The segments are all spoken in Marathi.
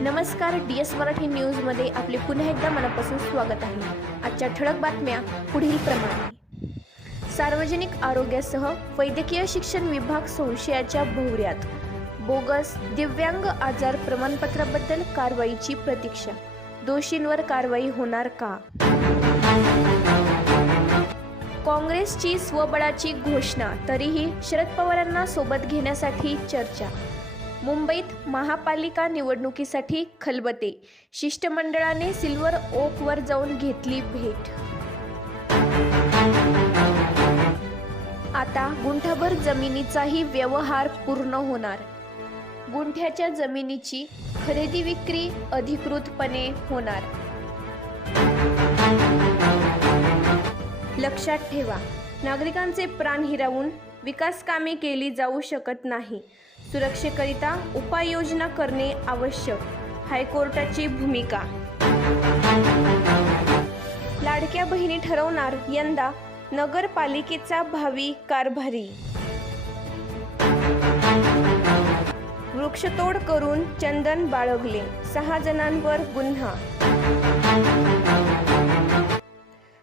नमस्कार डी एस मराठी न्यूजमध्ये आपले पुन्हा एकदा मनापासून स्वागत आहे. आजच्या ठळक बातम्या पुढील प्रमाणे. सार्वजनिक आरोग्यासह वैद्यकीय शिक्षण विभाग संशयाच्या भोवऱ्यात. बोगस दिव्यांग आजार प्रमाणपत्राबद्दल कारवाईची प्रतीक्षा. दोषींवर कारवाई होणार का? काँग्रेसची स्वबळाची घोषणा तरीही शरद पवारांना सोबत घेण्यासाठी चर्चा. मुंबईत महापालिका निवडणुकीसाठी खलबते. शिष्टमंडळाने सिल्वर ओकवर जाऊन घेतली भेट. आता गुंठाभर जमिनीचाही व्यवहार पूर्ण होणार. गुंठ्याच्या जमिनीची खरेदी विक्री अधिकृतपणे होणार. लक्षात ठेवा नागरिकांचे प्राण हिरावून विकासकामे केली जाऊ शकत नाही. सुरक्षेकरिता उपाययोजना करणे आवश्यक हायकोर्टाची भूमिका. लाडक्या बहिणी ठरवणार यंदा नगरपालिकेचा भावी कारभारी. वृक्षतोड करून चंदन बाळगले सहा जणांवर गुन्हा.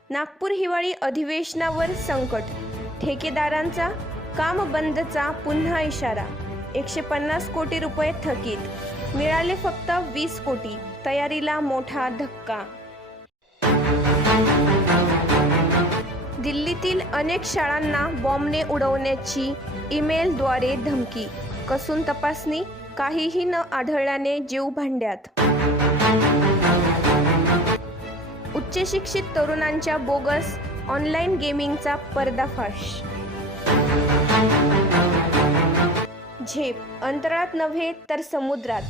नागपूर हिवाळी अधिवेशनावर संकट ठेकेदारांचा काम बंदचा पुन्हा इशारा. एकशे पन्नास कोटी रुपये थकीत. मिळाले फक्त वीस कोटी. तयारीला मोठा धक्का. दिल्लीतील अनेक शाळांना बॉम्बने उडवण्याची ईमेलद्वारे धमकी. कसून तपासणी? काहीही न आढळल्याने जीव भांड्यात. उच्च शिक्षित तरुणांच्या बोगस ऑनलाईन गेमिंगचा पर्दाफाश. झेप अंतराळात नव्हे तर समुद्रात.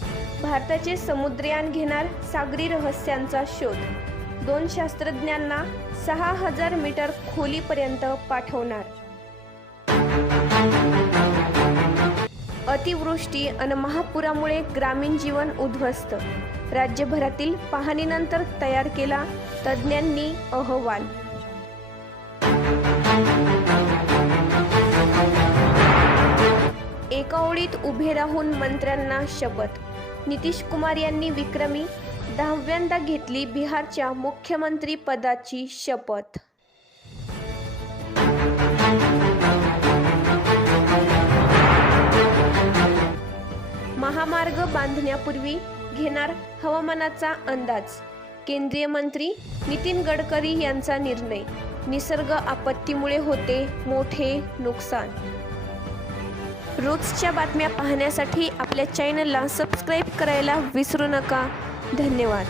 भारताचे समुद्रयान घेणार सागरी रहस्यांचा शोध. दोन शास्त्रज्ञांना सहा हजार मीटर खोलीपर्यंत पाठवणार. अतिवृष्टी आणि महापुरामुळे ग्रामीण जीवन उद्ध्वस्त. राज्यभरातील पाहणीनंतर तयार केला तज्ज्ञांनी अहवाल. राहून मंत्र्यांना शपथ. नितीश कुमार यांनी विक्रमी दहाव्यांदा घेतली बिहारच्या मुख्यमंत्री पदाची शपथ. महामार्ग बांधण्यापूर्वी घेणार हवामानाचा अंदाज. केंद्रीय मंत्री नितीन गडकरी यांचा निर्णय. निसर्ग आपत्तीमुळे होते मोठे नुकसान. रोजच्या बातम्या पाहण्यासाठी आपल्या चॅनलला सबस्क्राईब करायला विसरू नका. धन्यवाद.